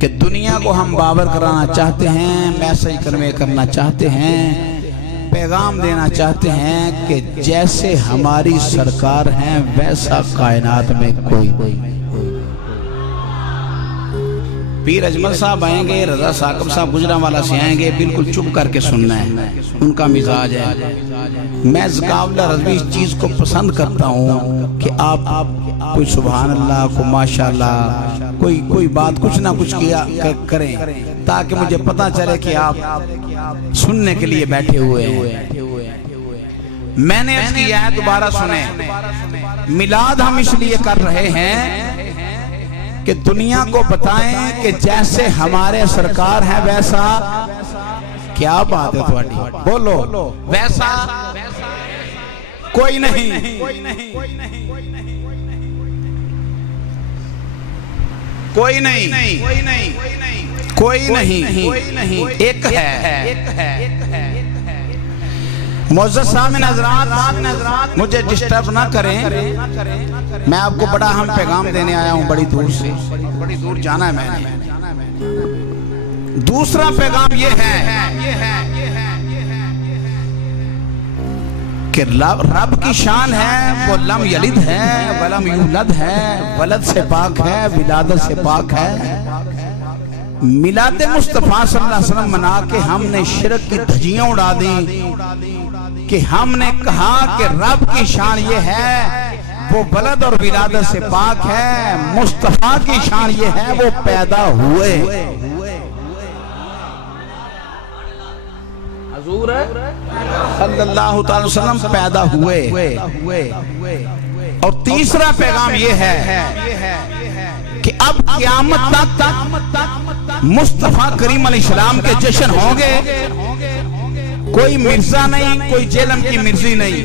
کہ دنیا کو ہم باور کرانا چاہتے ہیں، میسج کنوے کرنا چاہتے ہیں، پیغام دینا چاہتے ہیں کہ جیسے ہماری سرکار ہیں ویسا کائنات میں کوئی نہیں۔ پیر اجمل صاحب آئیں گے، رضا ثاقب صاحب گجرانوالہ سے آئیں گے، بالکل چپ کر کے سننا ہے، ان کا مزاج ہے۔ میں زکاولہ رضوی اس چیز کو پسند کرتا ہوں کہ آپ کوئی سبحان اللہ، کوئی ماشاءاللہ، کوئی بات کچھ نہ کچھ کیا کریں تاکہ مجھے پتہ چلے کہ آپ سننے کے لیے بیٹھے ہوئے ہیں۔ میں نے اس کی آیت دوبارہ سنے، میلاد ہم اس لیے کر رہے ہیں کہ دنیا کو بتائیں کہ جیسے ہمارے سرکار ہیں ویسا، کیا بات ہے تھوڑی بولو، ویسا کوئی نہیں، کوئی نہیں، ایک ہے۔ معزز سامعین حضرات، مجھے ڈسٹرب نہ کریں، میں آپ کو بڑا اہم پیغام دینے آیا ہوں، بڑی دور سے، بڑی دور جانا ہے میں نے۔ دوسرا پیغام یہ ہے کہ رب کی شان ہے، وہ لم یلد ہے ولم یولد ہے، ولد سے پاک ہے، ولادت سے پاک ہے۔ میلاد مصطفیٰ صلی اللہ علیہ وسلم منا کے ہم نے شرک کی دھجیاں اڑا دی کہ ہم نے کہا کہ رب کی شان یہ ہے وہ ولد اور ولادت سے پاک ہے، مصطفیٰ کی شان یہ ہے وہ پیدا ہوئے۔ حضور صلی اللہ تعالی وسلم پیدا ہوئے۔ اور تیسرا پیغام یہ ہے کہ اب قیامت تک مصطفیٰ کریم علیہ السلام کے جشن ہوں گے، کوئی مرزا نہیں، کوئی جیلم کی مرزی نہیں،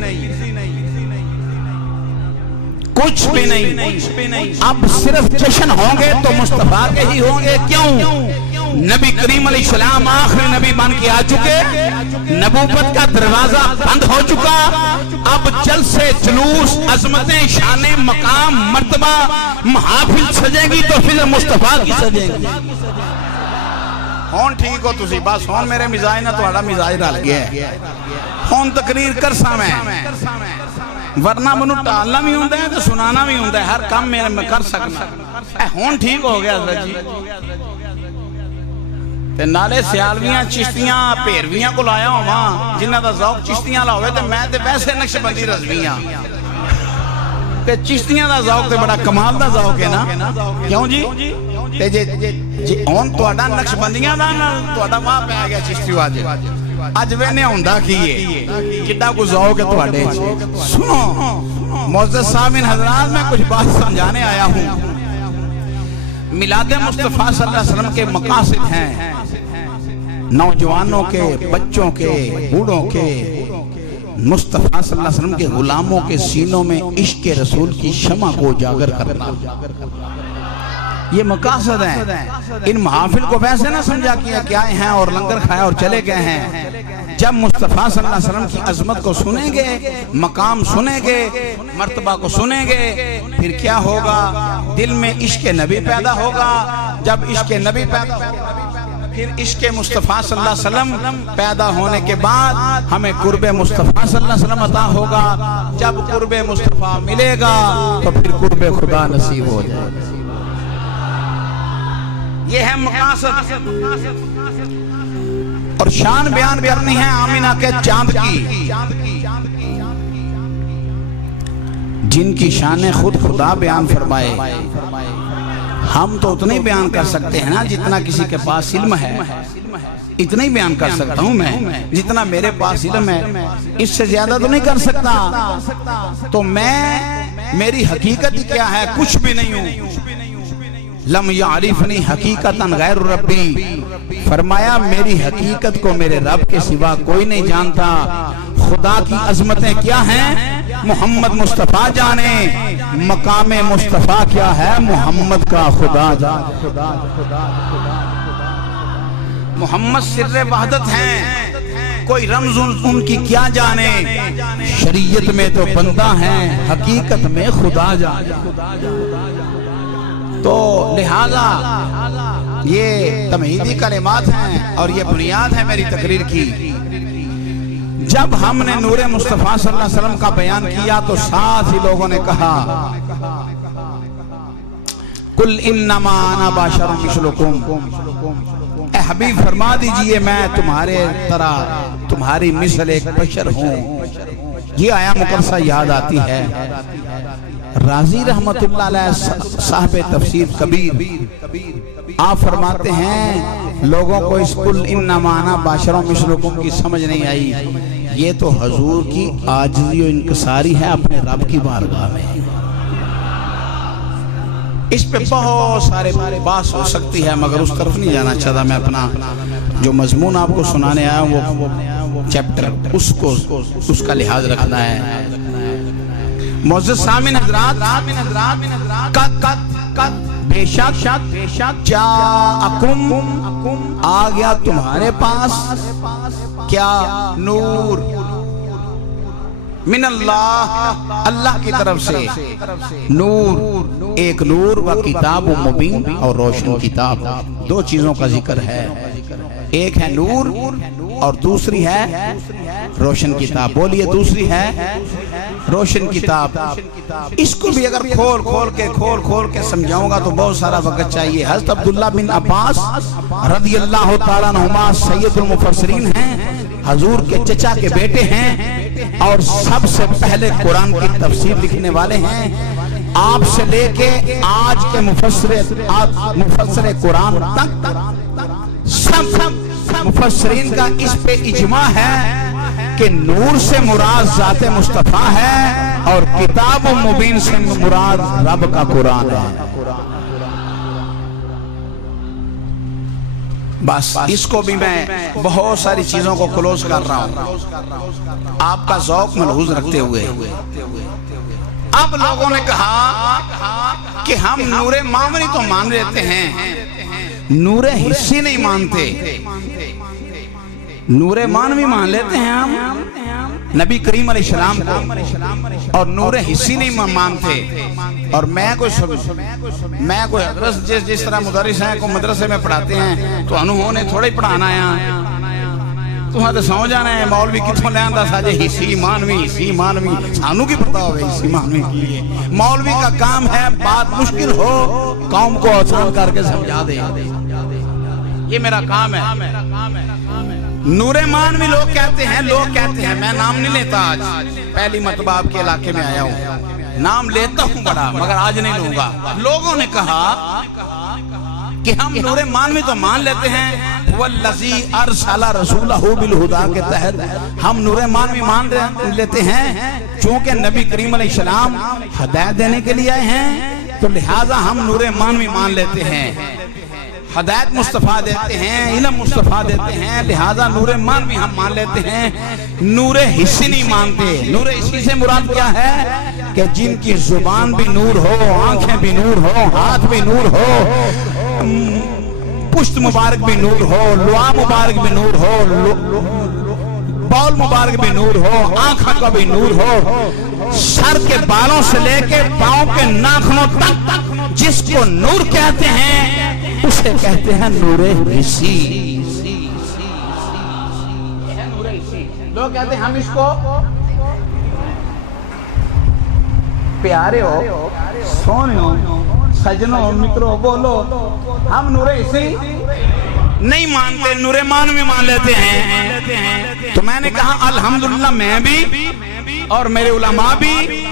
کچھ بھی نہیں، اب صرف جشن ہوں گے تو مصطفیٰ کے ہی ہوں گے۔ کیوں؟ نبی کریم علیہ السلام آخری نبی بن کے آ چکے، نبوت کا دروازہ بند ہو چکا، اب جلسے جلوس عظمتیں شانیں مقام مرتبہ محافل سجیں گی تو پھر مصطفیٰ کی سجیں گی۔ ہون ٹھیک ہو تسی، بس ہون میرے مزاج نہ تھوڑا مزاج رل گیا ہے، ہون تقریر کرسا میں، ورنہ منو ٹالنا بھی ہوندہ ہے تو سنانا بھی ہوندہ ہے، ہر کام میں کر سکنا۔ ہون ٹھیک ہو گیا حضرت جی، تے نالے سیالویاں چشتیاں پیرویاں کو لایا ہوں جنہ دا ذوق چشتیاں لاؤے تے میں تے ویسے نقش بندی رضویاں تے چشتیاں دا ذوق تے بڑا کمال دا ذوق ہے نا، کیوں جی؟ تے جی ہون توڑا نقش بندیاں دا نا توڑا وہاں پہ آ گیا چشتی واجے، آج وینے ہوندہ کیے کٹا کو ذوق ہے توڑے۔ سنو معزز سامعین حضرات، میں کچھ بات سمجھانے آیا ہوں۔ میلاد مصطفیٰ صلی اللہ علیہ وسلم کے مقاصد ہیں نوجوانوں کے، بچوں کے، بوڑھوں کے، مصطفیٰ صلی اللہ علیہ وسلم کے غلاموں کے سینوں میں عشق رسول کی شمع کو اجاگر کرنا، یہ مقاصد ہیں۔ ان محافل کو ویسے نہ سمجھا کیا ہیں اور لنگر کھائے اور چلے گئے ہیں۔ جب مصطفیٰ صلی اللہ علیہ وسلم کی عظمت کو سنیں گے، مقام سنیں گے، مرتبہ کو سنیں گے، پھر کیا ہوگا؟ دل میں عشق نبی پیدا ہوگا، جب عشق نبی پیدا ہوگا پھر عشق مصطفیٰ صلی اللہ علیہ وسلم پیدا ہونے کے بعد ہمیں قرب مصطفیٰ صلی اللہ علیہ وسلم عطا ہوگا، جب قرب مصطفیٰ ملے گا تو پھر قرب خدا نصیب ہو جائے گا۔ یہ ہے مقاصد۔ اور شان بیان کرنی ہے آمینہ کے چاند کی، جن کی شانیں خود خدا بیان فرمائے۔ ہم تو اتنا ہی بیان کر سکتے ہیں نا جتنا کسی کے پاس علم ہے، اتنا ہی بیان کر سکتا ہوں میں جتنا میرے پاس علم ہے، اس سے زیادہ تو نہیں کر سکتا۔ تو میری حقیقت کیا ہے؟ کچھ بھی نہیں ہوں۔ لم یعرفنی حقیقتا غیر ربی، فرمایا میری حقیقت کو میرے رب کے سوا کوئی نہیں جانتا۔ خدا کی عظمتیں کیا ہیں محمد مصطفیٰ جانے، مقام مصطفیٰ کیا ہے محمد کا خدا جانے۔ محمد سر وحدت ہیں، کوئی رمز ان کی کیا جانے، شریعت میں تو بندہ ہیں، حقیقت میں خدا جانے۔ تو لہذا یہ تمہیدی کلمات ہیں اور یہ بنیاد ہے میری تقریر کی۔ جب ہم نے نور مصطفیٰ صلی اللہ علیہ وسلم کا بیان کیا تو ساتھ ہی لوگوں نے کہا قل انما انا بشر مثلکم، اے حبیب فرما دیجئے میں تمہارے طرح تمہاری مثل ایک بشر ہوں۔ یہ آیا مقدسہ یاد آتی ہے۔ رازی رحمت اللہ علیہ صاحب تفسیر کبیر آپ فرماتے ہیں لوگوں کو اس قل انما انا بشر مثلکم کی سمجھ نہیں آئی، یہ تو حضور کی عاجزی و انکساری ہے اپنے رب کی بارگاہ میں۔ اس پہ بہت سارے بات ہو سکتی ہے مگر اس طرف نہیں جانا چاہتا۔ میں اپنا جو مضمون آپ کو سنانے آیا ہوں وہ چیپٹر اس کا لحاظ رکھنا ہے۔ معزز سامعین حضرات، بے شک جاءکم آ گیا تمہارے پاس کیا؟ نور من اللہ، اللہ کی طرف سے نور، ایک نور و کتاب مبین اور روشن کتاب، دو چیزوں کا ذکر ہے، ایک ہے نور اور دوسری ہے روشن کتاب۔ بولیے دوسری ہے روشن کتاب۔ اس کو بھی اگر کھول کے سمجھاؤں گا تو بہت سارا وقت چاہیے۔ حضرت عبداللہ بن عباس رضی اللہ تعالیٰ عنہما سید المفسرین ہیں، حضور کے چچا کے بیٹے ہیں اور سب سے پہلے قرآن کی تفسیر لکھنے والے ہیں۔ آپ سے لے کے آج کے مفسر قرآن تک سب مفسرین کا اس پہ اجماع ہے کہ نور سے مراد ذات مصطفیٰ ہے اور کتاب مبین سے مراد رب کا قرآن ہے۔ بس اس کو بھی میں بہت ساری چیزوں کو کلوز کر رہا ہوں آپ کا ذوق ملحوظ رکھتے ہوئے۔ اب لوگوں نے کہا کہ ہم نور مامنی تو مان لیتے ہیں، نور حصی نہیں مانتے۔ نور مانوی مان لیتے ہیں ہم نبی کریم علیہ السلام کو، اور نور حصی نہیں مانتے۔ اور میں کوئی حضرت جس طرح مدرس ہیں کو مدرسے میں پڑھاتے ہیں تو انہوں نے تھوڑا ہی پڑھانا ہے، تمہیں تو سمجھ جانا ہے مولوی کتوں لے آندا ساجے حصی مانوی سانو کی پتہ ہوئے حصی مانوی کے لیے۔ مولوی کا کام ہے بات مشکل ہو قوم کو آسان کر کے سمجھا دے، یہ میرا کام ہے۔ نور مانوی لوگ کہتے ہیں، میں نام نہیں لیتا، آج پہلی مرتبہ آپ کے علاقے میں آیا ہوں، نام لیتا ہوں بڑا مگر آج نہیں لوں گا۔ لوگوں نے کہا کہ ہم نور مانوی تو مان لیتے ہیں، والذی ارسل رسولہ بالہدی کے تحت ہم نور مانوی مان لیتے ہیں، چونکہ نبی کریم علیہ السلام ہدایت دینے کے لیے آئے ہیں تو لہٰذا ہم نور مانوی مان لیتے ہیں، ہدایت مصطفیٰ دیتے ہیں، علم مصطفیٰ دیتے ہیں، لہذا نور مانوی ہم مان لیتے ہیں، نور حصی نہیں مانتے۔ نور حصی سے مراد کیا ہے کہ جن کی زبان بھی نور ہو، آنکھیں بھی نور ہو، ہاتھ بھی نور ہو، پشت مبارک بھی نور ہو، لوا مبارک بھی نور ہو، بول مبارک بھی نور ہو، آنکھوں کا بھی نور ہو، سر کے بالوں سے لے کے پاؤں کے ناخنوں تک جس کو نور کہتے ہیں اسے کہتے ہیں نور حصی۔ لوگ کہتے ہیں ہم اس کو پیارے ہو، سونے ہو، سجنوں، متروں، بولو، ہم نور حصی نہیں مانتے، نور مانوی مان لیتے ہیں۔ تو میں نے کہا الحمدللہ میں بھی اور میرے علماء بھی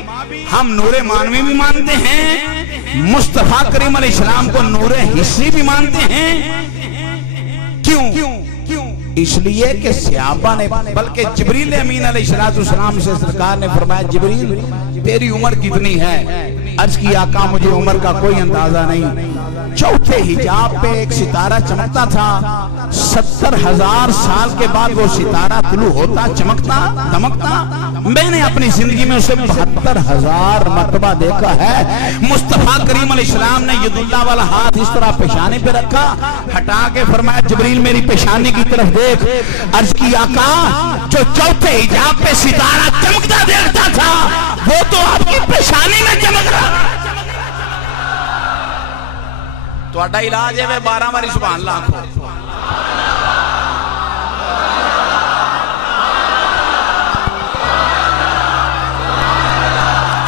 ہم نور مانوی بھی مانتے ہیں، مصطفیٰ کریم علیہ السلام کو نور حصی بھی مانتے ہیں۔ کیوں؟ اس لیے کہ صحابہ نے، بلکہ جبریل امین علیہ السلام سے سرکار نے فرمایا جبریل تیری عمر کتنی ہے؟ عرض کی آقا مجھے عمر کا کوئی اندازہ نہیں۔ چوتھے حجاب پہ ایک ستارہ چمکتا تھا، 70,000 سال کے بعد وہ ستارہ طلوع ہوتا، چمکتا، دمکتا۔ میں نے اپنی زندگی میں اسے 72,000 مرتبہ دیکھا ہے۔ مصطفیٰ کریم علیہ السلام نے ید اللہ والا ہاتھ اس طرح پیشانی پہ رکھا، ہٹا کے فرمایا جبریل میری پیشانی کی طرف دیکھ۔ عرض کی آقا جو چوتھے حجاب پہ ستارہ چمکتا دیکھتا تھا وہ تو آپ کی پیشانی میں چمک رہا۔ ਤੁਹਾਡਾ ਇਲਾਜ ਹੈ ਵੇ 12 ਵਾਰੀ ਸੁਭਾਨ ਅੱਲਾਹ ਆਖੋ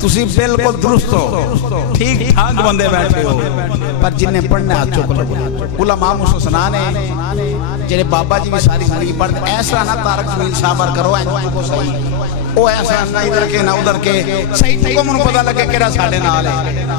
ਤੁਸੀਂ ਬਿਲਕੁਲ ਦਰੁਸਤ ਹੋ ਠੀਕ ਠਾਕ ਬੰਦੇ ਬੈਠੇ ਹੋ ਪਰ ਜਿੰਨੇ ਪੜਨਾ ਹੱਥ ਚੁੱਕ ਲਓ ਉਲਮਾ ਮੁਸਤਸਨਾ ਨੇ ਜਿਹੜੇ ਬਾਬਾ ਜੀ ਵੀ ਸਾਰੀ ਜ਼ਿੰਦਗੀ ਪੜ੍ਹਦੇ ਐਸਾ ਨਾ ਤਾਰਕ ਜ਼ਮੀਨ ਸਾਬਰ ਕਰੋ ਐਂ ਚੁੱਕੋ ਸਹੀ ਉਹ ਐਸਾ ਨਾ ਇਧਰ ਕੇ ਨਾ ਉਧਰ ਕੇ ਸਹੀ ਚੁੱਕੋ ਮੈਨੂੰ ਪਤਾ ਲੱਗੇ ਕਿਹੜਾ ਸਾਡੇ ਨਾਲ ਹੈ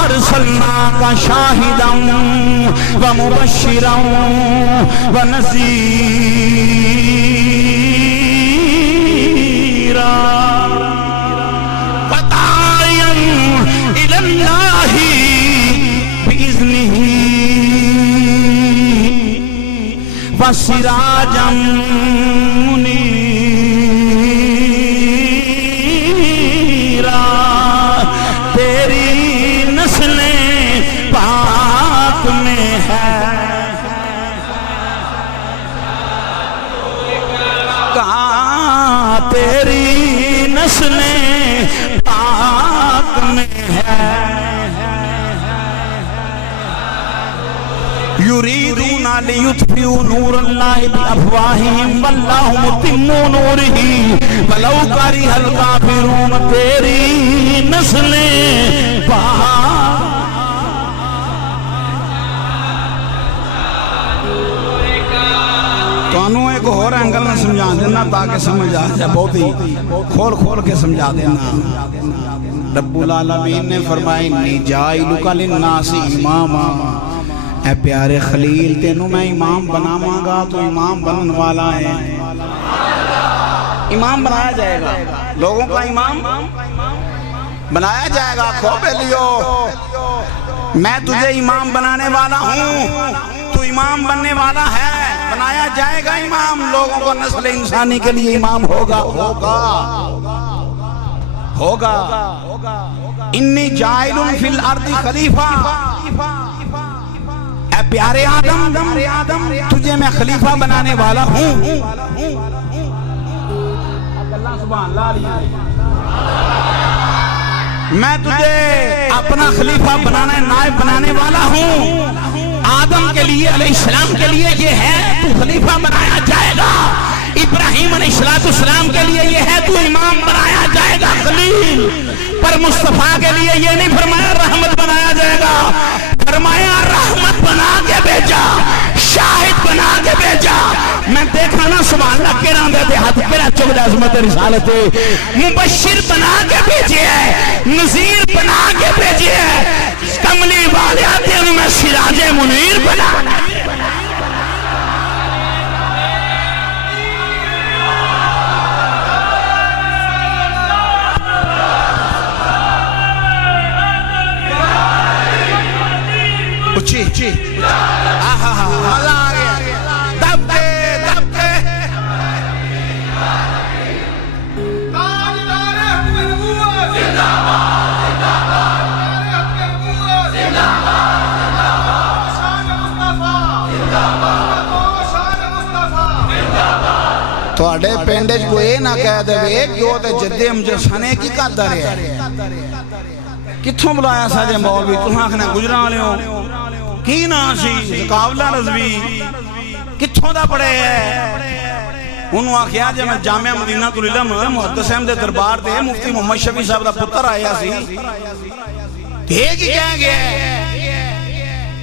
ارسلناک شاہدا ومبشرا ونذیرا وداعیا الی اللہ بإذنہ وسراجا منیرا تیری نسل پاک میں ہے کہاں تیری نسل پاک میں ہے یریدون لیطفئوا نور اللہ بافواہہم واللہ متم نورہ ولو کرہ الکافرون تیری نسل پاک تانوں ایک اور اینگل میں سمجھا دینا تاکہ سمجھ آ جائے بہت ہی کھول کھول کے سمجھا دینا رب العالمین نے فرمایا انی جاعلک للناس اماما اے پیارے خلیل تینوں میں امام بناواں گا تو امام بنن والا ہے امام بنایا جائے گا لوگوں کا امام بنایا جائے گا کھوپے لیو میں تجھے امام بنانے والا ہوں تو امام بننے والا ہے بنایا جائے گا امام لوگوں کو نسل انسانی کے لیے امام ہوگا انی جاعل فی الارض خلیفہ اے پیارے آدم تجھے میں خلیفہ بنانے والا ہوں میں تجھے اپنا خلیفہ بنانے نائب بنانے والا ہوں آدم کے لیے علیہ السلام کے لیے یہ ہے تو خلیفہ بنایا جائے گا ابراہیم علیہ السلام کے لیے یہ ہے تو امام بنایا جائے گا خلیل پر مصطفیٰ کے لیے یہ نہیں فرمایا رحمت بنایا جائے گا فرمایا رحمت بنا کے بھیجا شاہد بنا کے بھیجا میں دیکھا نا سبحان اللہ کیران دے ہاتھ کیرا چکل عظمت رسالت مبشر بنا کے بھیجے ہے نذیر بنا کے بھیجے ہے کملی والے آتے ہیں میں سراج منیر بنا مزہ آ گیا دب کے تھوڑے پینڈے کوئی نہ کہہ دے کیوں تے جدے مجھسانے کی قدر ہے کتھوں بلایا ساجے مولوی تُہاں آکھنے گجران لیوں کی ناسی قابلہ رضوی کتھوں دا پڑے ہے انہوں آکھیا جب میں جامعہ مدینہ العلم محدث احمد دربار دے مفتی محمد شفیع صاحب دا پتر آیا سی دیکھ ہی کہیں گے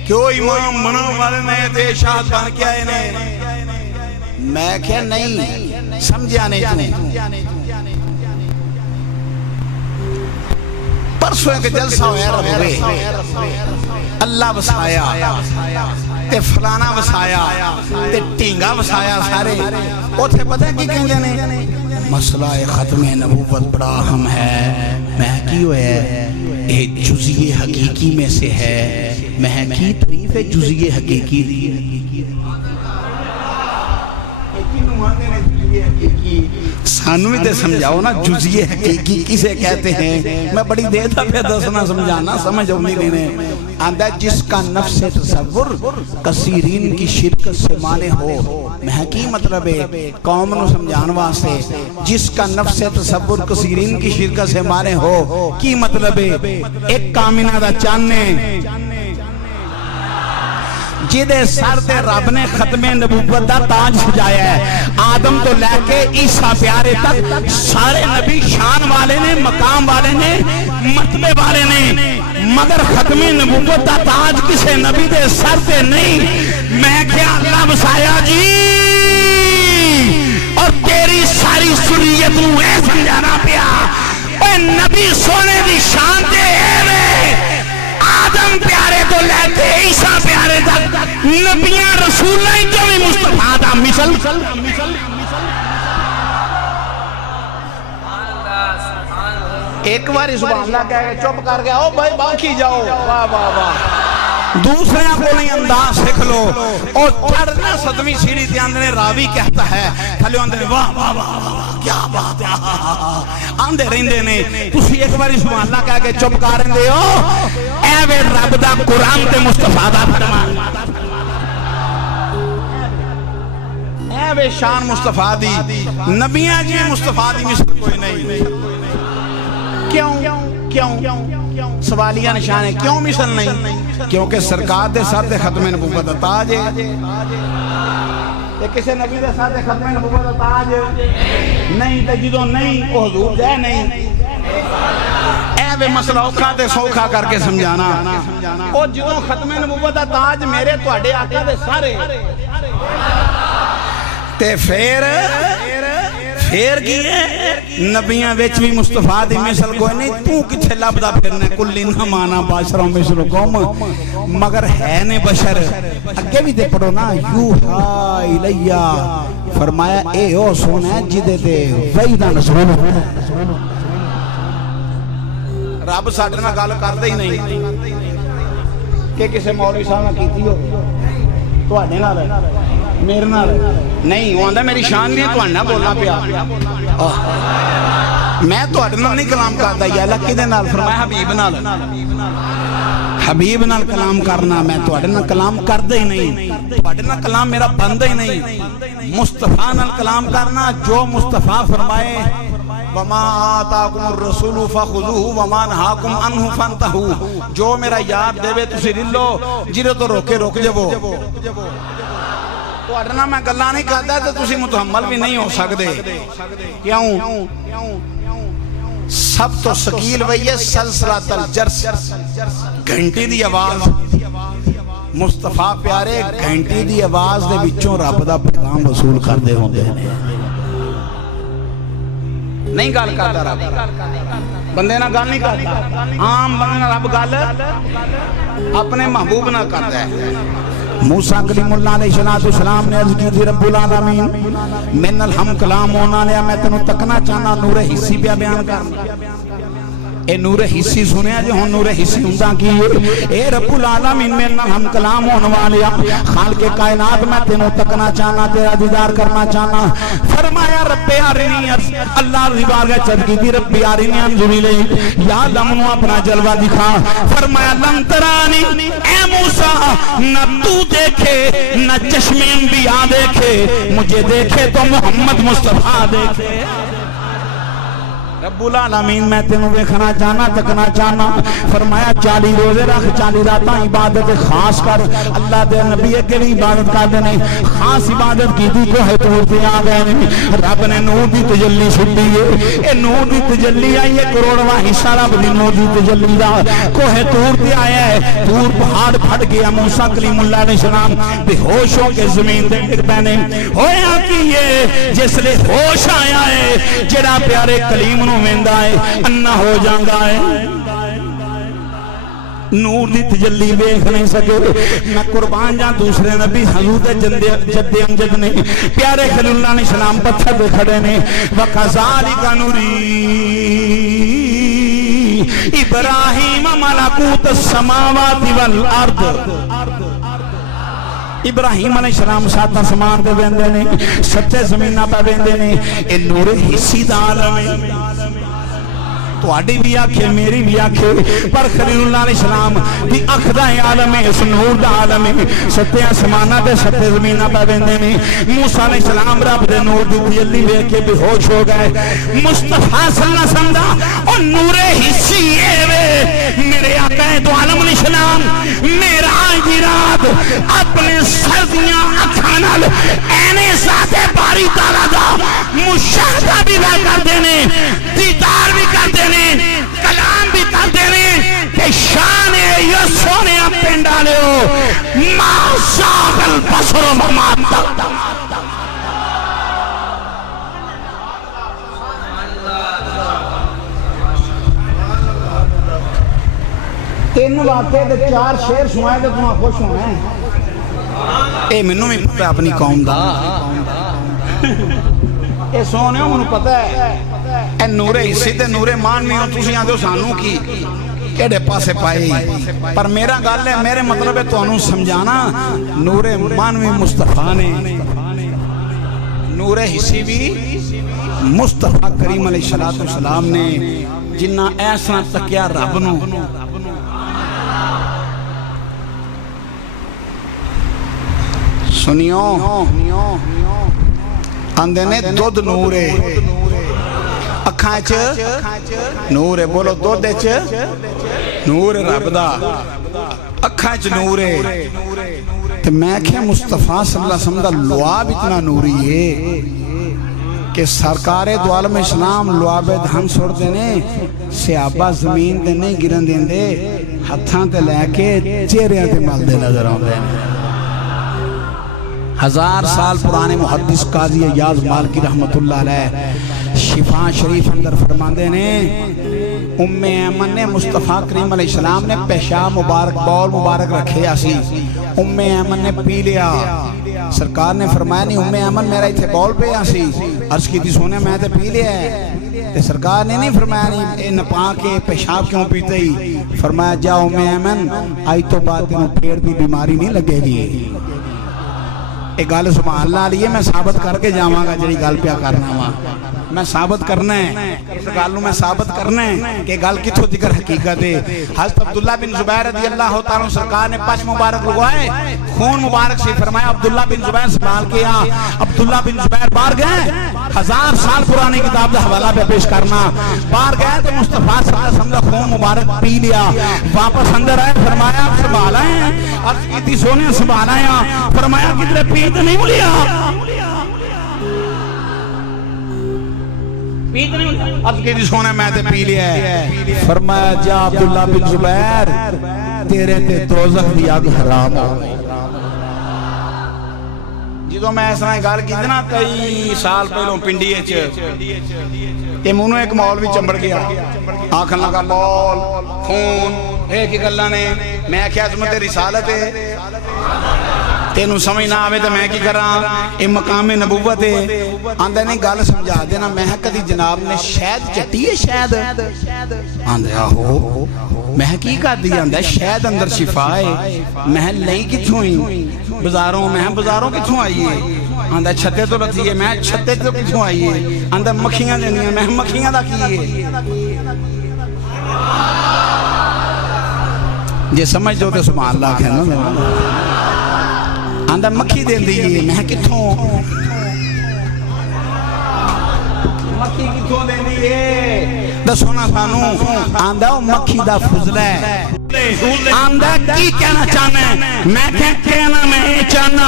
کیوں امام بنا والے نے دے شاہد بن کے آئے نے میں کہا نہیں سمجھا نہیں تو پرسوں ایک جلسہ ہویا ربے اللہ وسایا تے فلانا وسایا تے ٹینگا وسایا سارے اوتھے پتہ کی کہیں جانے مسئلہ ختم نبوت بڑا اہم ہے مہکی ہوئے ایک جزئی حقیقی میں سے ہے مہکی تعریف ہے جزئی حقیقی دی سانو ہی تے سمجھاؤ نا جزئی حقیقی کسے کہتے ہیں میں بڑی دیر تھا پہ دسنا سمجھانا سمجھ اپنی دینے آندہ جس کا نفس تصور کثیرین کی شرکت سے مانے ہو محقی مطلب ہے قوم نو سمجھان واسطے جس کا نفس تصور کثیرین کی شرکت سے مانے ہو کی مطلب ہے ایک کامنہ دا چانے جدے سر تے رب نے ختم نبوت دا تاج سجایا ہے آدم تو لے کے عیسیٰ پیارے تک سارے نبی شان والے نے مقام والے نے مرتبے والے نے مگر ختم نبوت دا تاج کسے نبی دے سر تے نہیں میں کیا اللہ مسایا جی اور تیری ساری سریت نو اے سمجھانا پیا اے نبی سونے دی شان دے اے نبیاں رسولاں جو بھی مصطفیٰ دا مثل ایک باری سبحان اللہ کہہ کے چپ کر گیا او بھائی باقی جاؤ واہ واہ واہ دوسرے کو نہیں انداز سکھ لو اور چڑھنا صدمی سیڑھی تے اندر راوی کہتا ہے تھلے اندر واہ واہ واہ کیا بات ہے آندے رہندے نے تسی ایک باری سبحان اللہ کہہ کے چپ کر رہندے ہو اے وے رب دا قرآن تے مصطفیٰ دا فرمان اے وے شان مصطفیٰ دی نبیاں جی مصطفیٰ دی مثل کوئی نہیں کیوں سوالیہ نشان ہے کیوں مثل نہیں کیونکہ سرکار دے سر دے ختم نبوت دا تاج ہے کسی نبی دے سر دے ختم نبوت دا تاج نہیں تے جدوں نہیں وہ حضور دے نہیں اے وے مسئلہ اوکھا تے سوکھا کر کے سمجھانا او جدوں ختم نبوت دا تاج میرے تواڈے آقا دے سارے تے پھر کیے نبیاں ویچ بھی مصطفیٰ دی مثل کوئی نہیں تو کچھے لبدا پھرنے کلی نہ مانا باشروں مثلکم مگر ہے نے بشر اگے بھی دے پڑھو نا یوہا الیہ فرمایا اے او سونا جدے دے ویدہ نسونا رب ساڑھنا گال کر دے ہی نہیں کہ کسے مولوی صاحب کیتی ہو تو آنے نہ رہے میرے نہ نہیں وہ آندہ میری شان نہیں ہے تو آنا بولنا پیا میں تو آنا نہیں کلام کرتا یا اللہ کی دے نال فرمایا حبیب نال کلام کرنا میں تو آنا کلام کردہ ہی نہیں تو آنا کلام میرا بندہ ہی نہیں مصطفیٰ نال کلام کرنا جو مصطفیٰ فرمائے وَمَا آتَاكُمُ الرَّسُولُ فَخُذُوهُ وَمَا نَهَاكُمْ عَنْهُ فَانْتَهُوا جو میرا یاد دے تسی للو جیرے تو روک جبو تو اڈنا میں گلہ نہیں کہتا تو تسی متحمل بھی نہیں ہو سکتے کیوں سب تو سکیل وہی ہے سلسلہ الجرس گھنٹی دی آواز مصطفیٰ پیارے گھنٹی دی آواز دے بچوں رب دا پیغام رسول کر دے ہوں دے نہیں گال کرتا رب بندے نہ گال نہیں کرتا عام بندے نہ رب گال اپنے محبوب نہ کرتا ہے موسیٰ کلیم اللہ علیہ السلام نے عرض کی تھی رب العالمین من الحم کلام ہونا لیا میں تنہوں تکنا چاہنا نور حصی پہ بیان کرنا اے نور حصی سنیا جو ہوں نور حصی ہندہ کی اے رب العالمین میں ہم کلام ہونے والیا خالق کائنات میں تینوں تکنا چاہنا تیرا دیدار کرنا چاہنا فرمایا رب آرینی اللہ رضی بارگاہ چد کی تھی رب آرینی انظری لے یا لمنو اپنا جلوہ دکھا فرمایا لن ترانی اے موسیٰ نہ تو دیکھے نہ چشم انبیاء دیکھے مجھے دیکھے تو محمد مصطفیٰ دیکھے رب العالمین میں تینوں دیکھنا چاہنا تکنا چاہنا فرمایا 40 روزے رکھ 40 راتاں عبادت خاص کر اللہ دے نبی کے بھی عبادت کر دینے خاص عبادت کی تھی کوہ طور پہ آ گئے رب نے نور دی تجلی چھٹی ہے اے نور دی تجلی آئی ہے کروڑواں حصہ رب دی نور دی تجلی دا کوہ طور پہ آیا ہے طور پہاڑ پھٹ گیا موسیٰ کلیم اللہ علیہ السلام بے ہوش ہو کے زمین دے ڈگ پہنے ہویا کہ یہ جس لئے ہوش آیا ہے جڑا پیارے کلیم ویندا ہے انا ہو جاندا ہے نور دی تجلی ویکھ نہیں سکے نہ قربان جان دوسرے نبی حضور جد امجد نے پیارے خلیل اللہ علیہ السلام پتھر پہ کھڑے نے وَقَذَالِكَ نُرِي ابراہیم ملکوت السماوات والارض ابراہیم علیہ السلام ساتھ آسمان پہ بیندے نے سچے زمینہ پہ بیندے نے اے نور حصی دا عالم ہے تو آڈی بھی آکھے میری بھی آکھے پر خلیل اللہ علیہ السلام دی اخدہ عالم ہے اس نور دا عالم ہے ستے آسمانہ دے ستے زمینہ پہ بیندے نے موسیٰ علیہ السلام رب دے نور دی تجلی بے کے بے ہوش ہو گئے مصطفیٰ صلی اللہ علیہ وسلم اور نور حصی ہے میرے آقا دو عالم علیہ السلام میرا جراد اپنے سردیاں اکھانال اینے ذات باری تعالیٰ دا مشاہدہ بھی کر دینے دیدار بھی کر دینے کلام بھی کر دینے کہ شان یا سونے پنڈ آلے ہو ما زاغ البصر وما طغى تین واقعے دے 4 شعر سنائے تو تمہیں خوش ہونا ہے اے مینوں بھی پتہ اپنی قوم دا اے سونیو مینوں پتہ ہے اے نور حصی تے نور مانوی تسی آندے ہو سانوں کی کیڑے پاسے پائے پر میرا گل ہے میرے مطلب ہے تانوں سمجھانا نور مانوی مصطفیٰ نے نور حصی بھی مصطفیٰ کریم علیہ السلام نے جنہ ایسا تکیا رب نو سنیو اندے نے دودھ نورے اکھاں چ نورے بولو دودھ چ نور رب دا اکھاں چ نورے تو میں کہا مصطفیٰ صلی اللہ علیہ وسلم دا لعاب اتنا نوری ہے کہ سرکار دو عالم اسلام لعاب دھن سوڑ دینے صحابہ زمین دے نہیں گرن دیں دے ہتھاں تے لے کے چہرے تے مل دے نظر آن دے 1000 سال پرانے محدث قاضی ایاز مالکی رحمت اللہ علیہ شفا شریف اندر فرماندے نے ام ایمن نے مصطفیٰ کریم علیہ السلام نے پیشاب مبارک بول مبارک رکھے آسی ام ایمن نے پی لیا سرکار نے فرمایا نہیں ام ایمن میرا ہی تھے بول پہ آسی عرض کی تھی سونے میں تے پی لیا ہے سرکار نے نہیں فرمایا نہیں نپا کے پیشاب کیوں پیتے ہی فرمایا جا ام ایمن آئی تو بات تینوں پیڑ دی بیماری نہیں لگے گی ایک گال سبحان اللہ علیہ میں ثابت کر کے جاواں گا جڑی گال پیا کرنا ہوا میں ثابت کرنا ہے اس گالوں میں ثابت کرنا ہے کہ گال کتھو دیگر حقیقت ہے حضرت عبداللہ بن زبیر رضی اللہ تعالیٰ سرکار نے پاس مبارک لگوائے خون مبارک سے فرمایا عبداللہ بن زبیر سنبھال کے عبداللہ بن زبیر بار گئے 1000 سال پرانے کتاب دا حوالہ پہ پیش کرنا بار گئے تو مصطفیٰ صلی اللہ علیہ وسلم خون مبارک پی لیا واپس اندر آئے فرمایا سنبھال آئے عرض کی تھی سونے سنبھال آئے فرمایا کتنے پیت نہیں ملیا اب کی دی سونے میں تے پی لیا ہے فرمایا جا عبداللہ بن زبیر تیرے تے دوزخ دی آگ حرام ہو جدو میں ایسا گال کی دینا کئی سال پہلوں پنڈی یہ مونو ایک مولوی چمبڑ گیا آنکھن لگا بول خون ایک ایک اللہ نے میں کیا عظمت رسالت ہے تینوں سمجھ نہ آوے تو میں کی کر رہا یہ مقام نبوت ہے آندھے نہیں گال سمجھا دینا میں کدی جناب نے شاید چٹی ہے شاید آندھے آہو میں کی کہا دی آندھے شاید اندر شفا ہے میں لئی کتھوں ہی بزاروں میں بزاروں کتھوں آئیے آندھے چھتے تو رہتی ہے میں چھتے تو کتھوں آئیے آندھے مکھیاں دینی ہیں میں مکھیاں دا کیے یہ سمجھ دو کہ سبحان اللہ کہنا آندھا مکھی دے دیئے میں کتھوں مکھی کتھوں دے دیئے دا سونا سانوں آندھا مکھی دا فضلہ ہے آندھا کی کہنا چاہنا ہے میں کہنا میں یہ چاہنا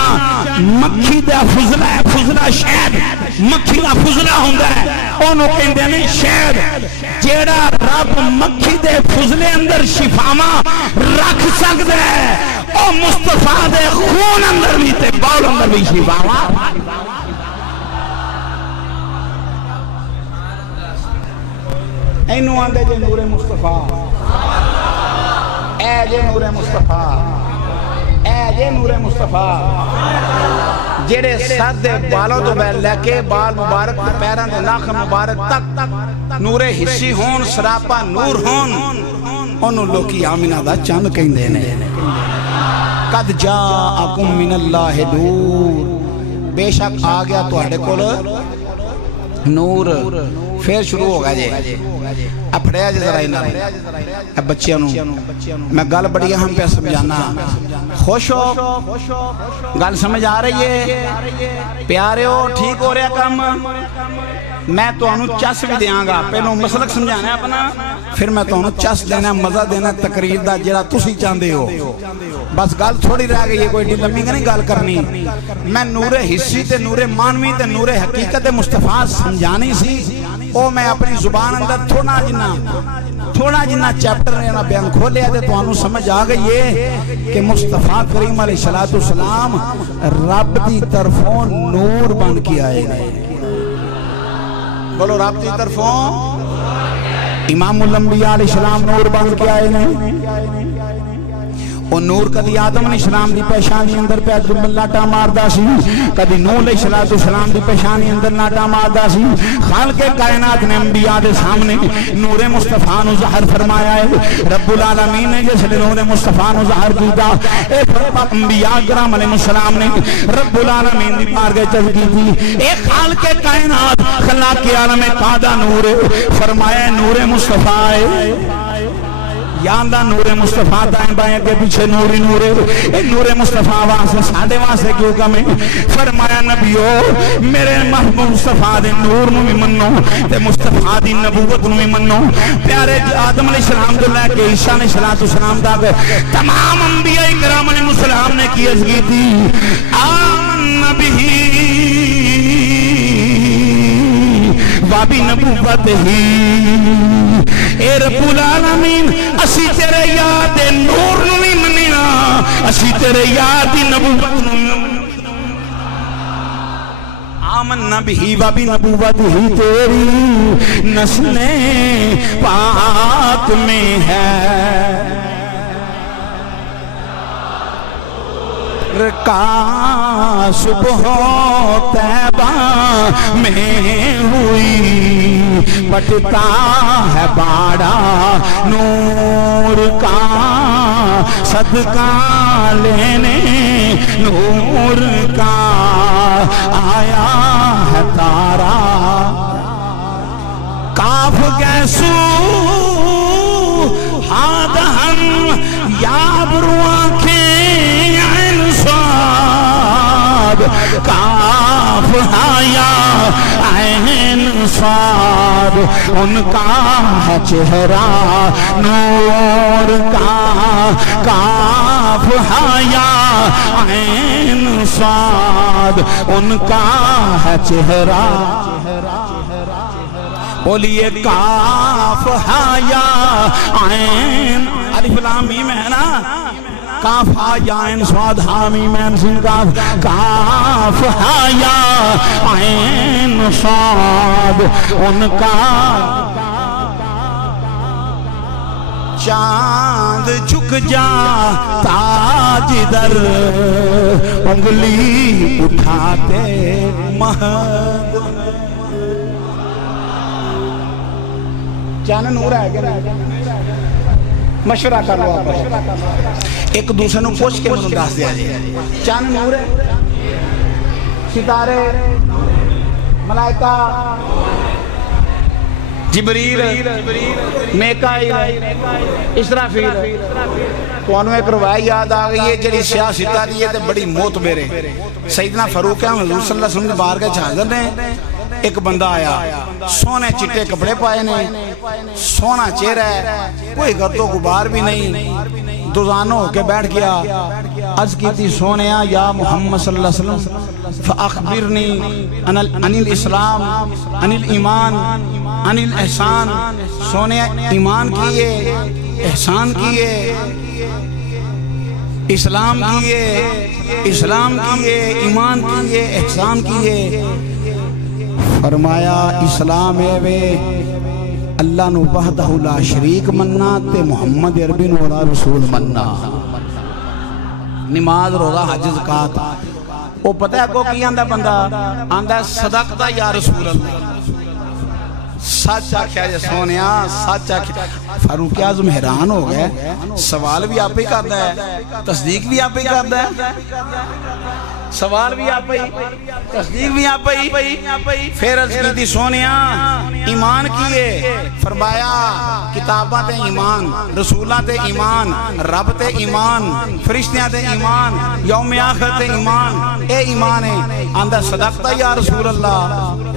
مکھی دا فضلہ ہے فضلہ شہد مکھی دا فضلہ ہوندہ ہے انہوں کہندے نہیں شہد جیڑا رب مکھی دے فضلے اندر شفاما رکھ سکتا ہے او مصطفیٰ دے خون اندر بھی تے باول اندر بھی شفاما اینو آندے جے نور مصطفیٰ اے جے نور مصطفیٰ اے جے نور مصطفیٰ جیڑے سر دے بالوں تو بیل لے کے بال مبارک پیران دے ناخن مبارک تک نور حصی ہون سراپا نور ہون انہوں لوکی آمینہ دا چاند کہیں دینے قد جاءکم من اللہ نور بے شک آگیا تو اڑے کول نور پھر شروع ہو گیا جے اب پڑھیا جے ذرا انہاں اب بچیاں نو میں گل بڑی اہم پہ سمجھانا خوش ہو گل سمجھ آ رہی ہے پیارے ہو ٹھیک ہو رہا کام میں تو انہوں چس بھی دیاں گا پہلوں مسلک سمجھانا ہے اپنا پھر میں تو انہوں چس دینا مزہ دینا تقریر دا جڑا تسی چاندے ہو بس گل تھوڑی رہ گئی ہے کوئی ڈی لمبی کا نہیں گل کرنی میں نور حصی تے نور مانوی تے نور حقیقت مصطفیٰ سمجھانی سی او میں اپنی زبان اندر تھوڑا جنہ چیپٹر نے بیان کھولیا دے تو انہوں سمجھ آ گئی ہے کہ مصطفیٰ کریم علیہ السلام رب دی طرفوں نور بن کے آئے گئے بولو رب دی طرفوں امام الانبیاء علیہ السلام نور بن کے آئے نہیں او نور کدی آدم علیہ السلام دی پیشانی اندر پہ لاٹا ماردا سی کدی نوح علیہ السلام دی پیشانی اندر لاٹا ماردا سی خالق کائنات نے انبیاء دے سامنے نور مصطفیٰ نو ظاہر فرمایا ہے رب العالمین نے جس نے نور مصطفیٰ نو ظاہر کیتا اے انبیاء کرام علیہ السلام نے رب العالمین دی بارگاہ چل کی اے خالق کائنات خلاق عالم پادا نور فرمایا نور مصطفیٰ ہے یاندہ نور مصطفیٰ دائیں بائیں کے پیچھے نوری نورے اے نور مصطفیٰ واسے ساڑھے واسے کیوں کمیں فرمایا نبیو میرے محبوب مصطفیٰ دے نور نو بھی منو تے مصطفیٰ دی نبوت نو بھی منو پیارے آدم علیہ السلام تو لے کے عیسیٰ علیہ السلام تک تمام انبیاء کرام علیہ السلام نے کی عزگی تھی آمن بھی وابی نبوت ہی اے رب العالمین اسی تیرے یاد نور نہیں منیا اسی تیرے یاد نبوت نہیں آمن بھی وابی نبوت ہی تیری نسل پاک میں ہے کا صبح طیبہ میں ہوئی بٹتا ہے باڑا نور کا صدقہ لینے نور کا آیا ہے تارا کاف گیسو ہادہن یاب رواکھیں کاف ہایا عین صاد ان کا ہے چہرہ نور کا کاف ہایا عین صاد ان کا ہے چہرہ بولیے کاف ہایا عین الف لام میم ہے نا کاف ہایا عین صاد حامی میم سن کاف کاف ہایا عین صاد ان کا چاند جھک جا تاج در انگلی اٹھاتے مہد چاند نور ہے کیا مشورہ کر لو آپ ایک دوسرے نو پوچھ کے منو داس دیا جائے چاند نور ہے ستارے ملائکہ جبریل میکائیل اسرافیل تو انہوں ایک روایت یاد آگئی ہے جلی سیاہ ستاری ہے تے بڑی موت میرے سیدنا فاروق حضور صلی اللہ علیہ وسلم نے بار کے چھاندر نے ایک بندہ آیا سونے چٹے کپڑے پائے نے سونا چہرہ ہے کوئی گرد و غبار بھی نہیں دوزانوں ہو کے بیٹھ گیا عرض کی تھی سونیا یا محمد صلی اللہ علیہ وسلم فاخبرنی عن الاسلام عن الایمان عن الاحسان سونیا ایمان کیے احسان کیے اسلام کیے ایمان کیے احسان کیے فرمایا اسلام وے اللہ نو وحدہ لا شریک مننا تے محمد عربی نورا رسول مننا نماز روزہ حج زکات وہ پتہ ہے کو کی آندہ بندہ آندہ صدقتا یا رسول اللہ سچ آکھیا جے سونیا سچ آکھیا فاروق اعظم حیران ہو گئے سوال بھی آپ ہی کرتا ہے تصدیق بھی آپ ہی کرتا ہے سوال بھی آپ ہی تصدیق بھی آپ ہی پھر عرض کی تھی سونیا ایمان کیے فرمایا کتابات ایمان رسولات ایمان رب تے ایمان فرشتیاں تے ایمان یوم آخر تے ایمان اے ایمان ہے آندہ صدقتا یا رسول اللہ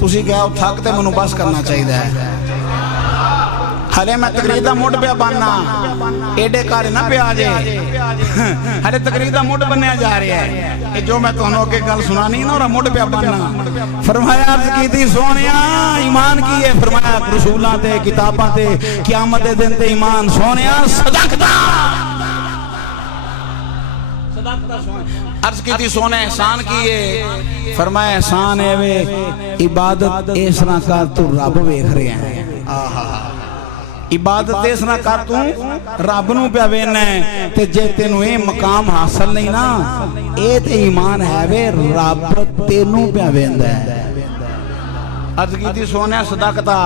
تُسی کہا تھاکتے منو بس کرنا چاہیے ہے ہلے میں تقریدہ موٹ پہ باننا ایڈے کارے نہ پہ آجے ہلے تقریدہ موٹ بننے جا رہے ہیں جو میں تونوں کے گل سنا نہیں نا موٹ پہ باننا فرمایا عرض کی تھی سونیا ایمان کیے فرمایا رسولہ تے کتابہ تے قیامت دن تے ایمان سونیا صدقتا عرض کی تھی سونے احسان کیے فرمایا احسان ہے وے عبادت ایسنا کر تو رب ویکھ رہے ہیں عبادت اس نہ کر تو رب نو پیا وینا ہے تے جے تینوں اے مقام حاصل نہیں نا اے تے ایمان ہے وے رب تینوں پیا ویندا ہے عرض کی تھی سونے صداقتا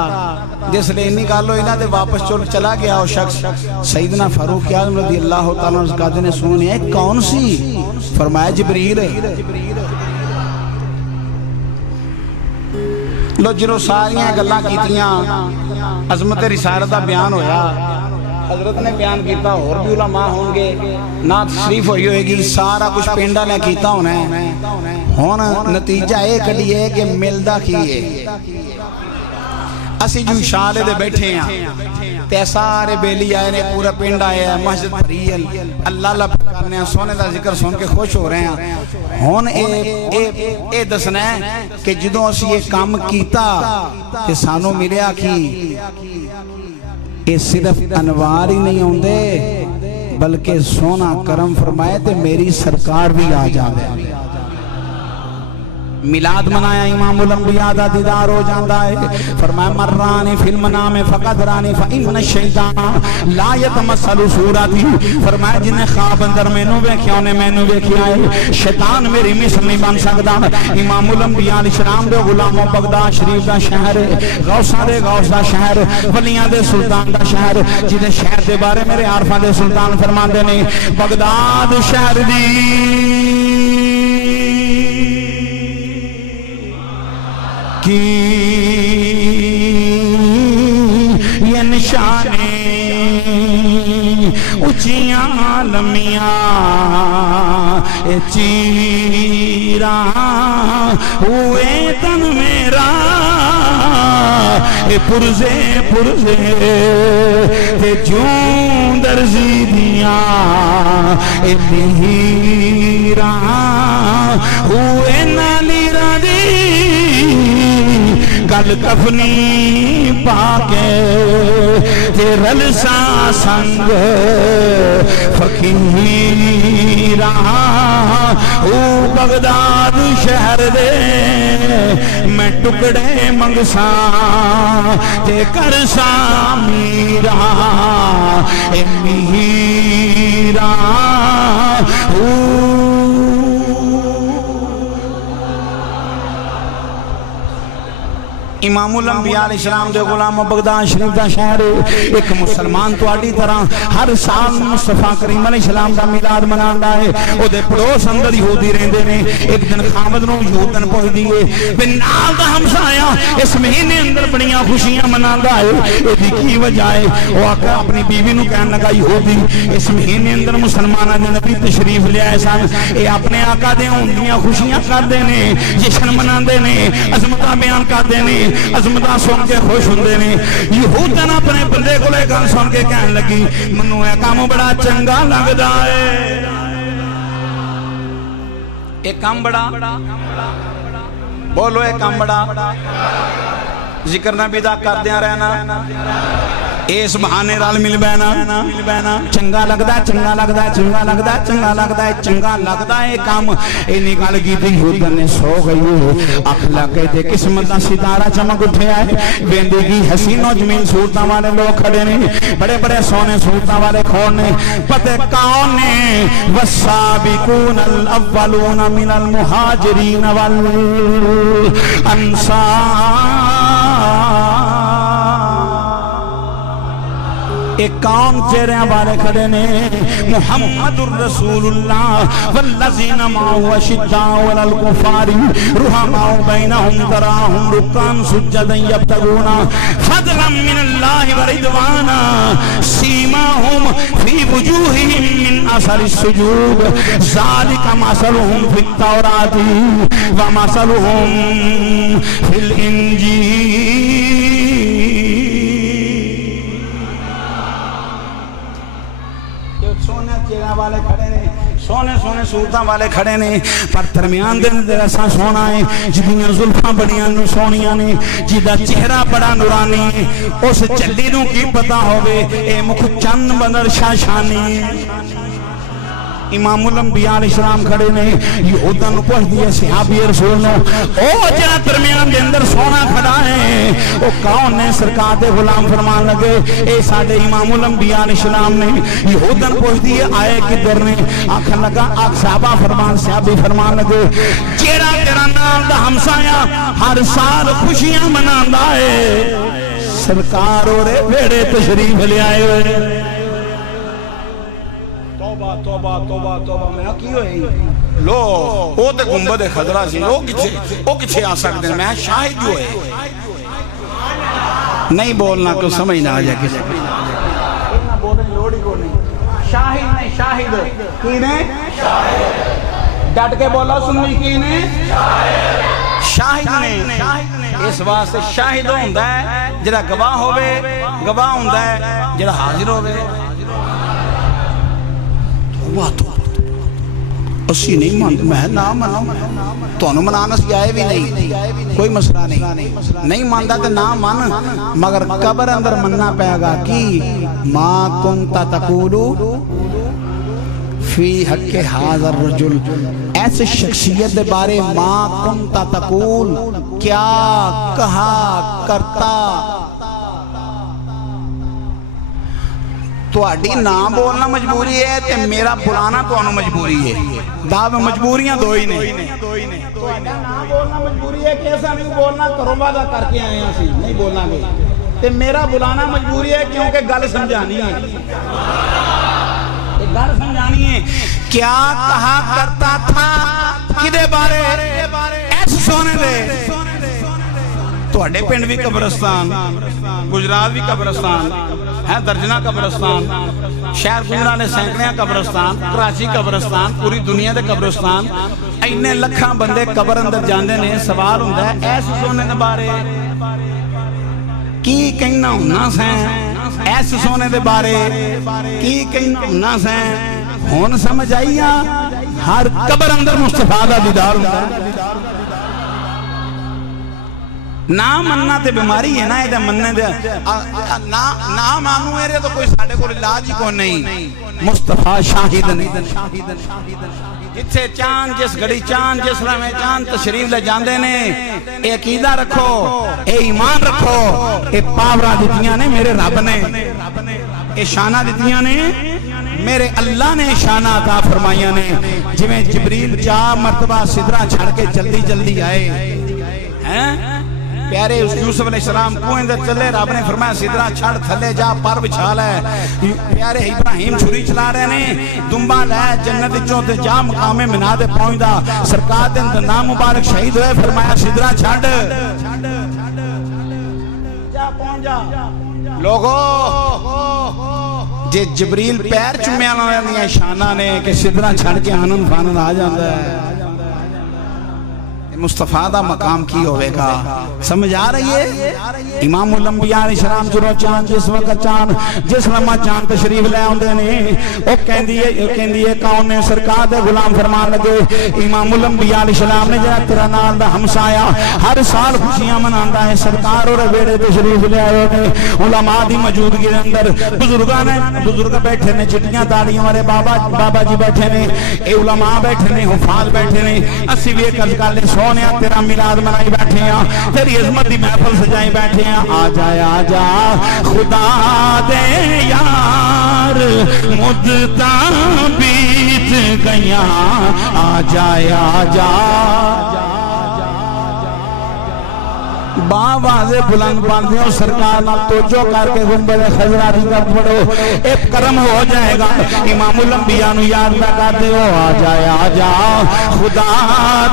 جس لئے انی گال ہوئی نا تے واپس چلا گیا وہ شخص سیدنا فاروق اعظم رضی اللہ تعالیٰ عنہ کہتے نے سونے ہے کون سی فرمایا جبریل لو جنہوں ساریاں گلاں کیتیاں عظمت رسالت دا بیان ہویا حضرت نے بیان کیتا اور بھی علماء ہوں گے نعت شریف ہوئی گی سارا کچھ پینڈا نے کیتا ہونا ہے ہونا نتیجہ ایک کڑی ہے کہ ملدہ کیے اسی جو شالے دے بیٹھے ہیں تے سارے بیلی آئے نے پورا پینڈ آئے ہیں مسجد پریل اللہ اللہ پکارنے ہیں سونے دا ذکر سن کے خوش ہو رہے ہیں ہون اے دسنا ہے کہ جدوں اسی یہ کام کیتا تے سانو ملیا کی یہ صرف انوار ہی نہیں ہوں دے بلکہ سونا کرم فرمائے تے میری سرکار بھی آ جاندے میلاد منایا امام الانبیاء دا دیدار ہو جاندہ ہے فرمایا مرانی فی المنام فقد رانی فإن الشیطان لا یتمثل صورتی فرمایا جنہیں خواب اندر مینوں ویکھیا انہیں مینوں ویکھیا ہے شیطان میری مثل نہیں بن سکتا امام الانبیاء علیہ السلام دے غلاموں بغداد شریف دا شہر غوثہ دے غوث دا شہر ولیاں دے سلطان دا شہر جنہیں شہر دے بارے میرے عارفہ دے سلطان فرماندے نے بغداد شہر دی کی یہ نشانے اچھیاں لمیاں اے چیراں ہوئے تن میرا اے پرزے پرزے تے جون درزی دیاں اے لیراں ہوئے نالی رادی گل کفنی پاکے تیرل سا سنگ فقیرہ او بغداد شہر دے میں ٹکڑے منگسا تے کرسا میرا اے میرا امام الانبیاء علیہ السلام دے غلام بغداد شریف دا شہر ایک مسلمان تو آڈی طرح ہر سال مصطفیٰ کریم علیہ السلام دا میلاد مناندا ہے او دے پڑوس اندر یہودی رہندے نے ایک دن خامد نو یہودن پہنچ دیئے بنال دا ہمسایا اس مہینے اندر بڑیاں خوشیاں مناندا ہے اے دی کی وجہ ہے وہ آقا اپنی بیوی نو کہن لگا یہودی اس مہینے اندر مسلمانہ دے نبی تشریف لے آئے سن اے اپنے آقا دے ہوندیاں خوشیاں کر دے نے جشن مناندے نے عظمتاں بیان کر دے نے عظمتاں سن کے خوش ہوندے نے یہودن اپنے بندے کو لے گل سن کے کہن لگی منو اے کام بڑا چنگا لگدا ہے اے کام بڑا بولو اے کام بڑا ذکر نبی دا کر دیاں رہنا اس بہانے رال مل بینا چنگا لگدا چنگا لگدا چنگا لگدا چنگا لگدا چنگا لگدا ہے کام اے نکال گئی تھی یہودن نے سو گئی اکھ لگے تے قسمت دا ستارہ چمک اٹھیا ہے ویندی کی حسین و جمیل صورتاں والے لوگ کھڑے نے بڑے بڑے سونے صورتاں والے کھون نے پتہ کون نے والسابقون الاولون من المہاجرین والانصار ایک کام چہرے والے کھڑے نے محمد الرسول اللہ والذین معه اشداء علی الکفار رحماء بینہم تراہم رکعا سجدا یبتغون فضلا من اللہ ورضوانا سیماہم فی وجوہہم من اثر السجود ذالک مثلہم فی التوراۃ ومثلہم فی الانجیل والے کھڑے نے سونے سونے صورتاں والے کھڑے نے پر درمیان دے اندر ایسا سونا ہے جدیاں زلفاں بڑیاں نو سونیاں نے جدا چہرہ بڑا نورانی ہے اس چلی نو کی پتا ہوئے اے مکھ چند بدر شاشانی امام الانبیاء علیہ السلام کھڑے نے یہوداں نو پوچھدی ہے صحابی رسول نو او جڑا درمیان دے اندر سونا کھڑا ہے او کون ہے؟ سرکار دے غلام فرمان لگے اے ساڈے امام الانبیاء علیہ السلام نے۔ یہوداں پوچھدی ہے آئے کدھر نے؟ آکھن لگا صحابہ فرمان لگے جیڑا تیرا نال دا ہمسایا ہر سال خوشیاں مناندا ہے سرکار اور ویڑے تشریف لے آئے ہوئے۔ توبہ توبہ توبہ توبہ میں کی ہوئی لو او تے گنبد خضرا سی او کچھے آ سکتے ہیں میں شاہد جو ہے نہیں بولنا کو سمجھ نہ آ جائے کسی شاہد نے شاہد کی نے ڈٹ کے بولا سنوی کی نے شاہد نے اس واسطے شاہد ہوندہ ہے جڑا گواہ ہوئے گواہ ہوندہ ہے جڑا حاضر ہوئے اسی نہیں مانتے میں نہ منو تو انہوں منانا سی آئے بھی نہیں کوئی مسئلہ نہیں مانتا تو نہ من مگر قبر اندر مننا پائے گا کی ما کنتا تقولو فی حق حاضر رجل ایسے شخصیت دے بارے ما کنتا تقول کیا کہا کرتا تو اڈی نام بولنا مجبوری ہے تے میرا بلانا تو انہوں مجبوری ہے دا میں مجبوریاں دو ہی نہیں تو اڈا نام بولنا مجبوری ہے کیسا نہیں بولنا کروں وعدہ کر کے آئے ہیں سی نہیں بولنا گے تے میرا بلانا مجبوری ہے کیونکہ گل سمجھانی ہے گل سمجھانی ہے کیا کہا کرتا تھا کدے بارے ایسے سونے دے تو اڈے پنڈ بھی قبرستان گجرات بھی قبرستان ہے درجنہ قبرستان شہر گجرات نے سینکڑیاں قبرستان کراچی قبرستان پوری دنیا دے قبرستان اینے لکھاں بندے قبر اندر جاندے نے سوال ہوندہ ہے ایسے سونے دے بارے کی کہنا ہونا سین ایسے سونے دے بارے کی کہنا ہونا سین ہون سمجھ آئیا ہر قبر اندر مصطفیٰ دا دیدار ہوندہ ہے نا مننا تے بیماری ہے نا ایدہ مننے دے نا مانو ایرے تو کوئی ساڑھے کو علاج کو نہیں مصطفیٰ شاہد نہیں جتھے چاند جس گھڑی چاند جس رہے چاند تشریف لے جاندے نے اے عقیدہ رکھو اے ایمان رکھو اے پاورہ دیتیاں نے میرے رب نے اے شانہ دیتیاں نے میرے اللہ نے شانہ عطا فرمائیاں نے جویں جبریل 4 مرتبہ صدرہ چھڑ کے جلدی جلدی آئے پیارے یوسف علیہ السلام کوئیں دے چلے رب نے فرمایا صدرہ چھڑ تھلے جا پر بچھال ہے پیارے ابراہیم چھری چلا رہے نے دنبا لائے جنت چوتے جا مقام منہ دے پہنچ دا سرکار دن نام مبارک شہید ہوئے فرمایا صدرہ چھڑ جا پہنچ جا لوگو جے جبریل پیر چمیاں لیا شانہ نے کہ صدرہ چھڑ کے آنن فانن آ جاندہ ہے مصطفیٰ دا مقام کی ہوئے گا سمجھ آ رہی ہے امام الانبیاء علیہ السلام جرو چاند جس وقت چاند جس لمحہ چاند تشریف لے آن دینے وہ کہندی ہے کون نے سرکار دے غلام فرمان لگے امام الانبیاء علیہ السلام نے جہاں تیرا نال دا ہمسایا ہر سال خوشیاں مناندہ ہے سرکار اور بیڑے تشریف لے آئے نے علماء دی موجودگی دے اندر بزرگ بیٹھے نے چٹیاں داڑیاں والے بابا جی بیٹھے نے اے علماء بیٹھے نے حفاظ بیٹھے نے اسی بھی ایک ازکال نے سونیا تیرا میلاد منائی بیٹھے ہیں تیری عظمت دی محفل سجائی بیٹھے ہیں آ جا خدا دے یار مدتاں بیت گیاں آ جا باوازے بلند باندھے ہو سرکار نہ توجہ کر کے گنبد خضرا دی کر پڑھو ایک کرم ہو جائے گا امام الانبیاء نو یاد لگا دے ہو آ جا خدا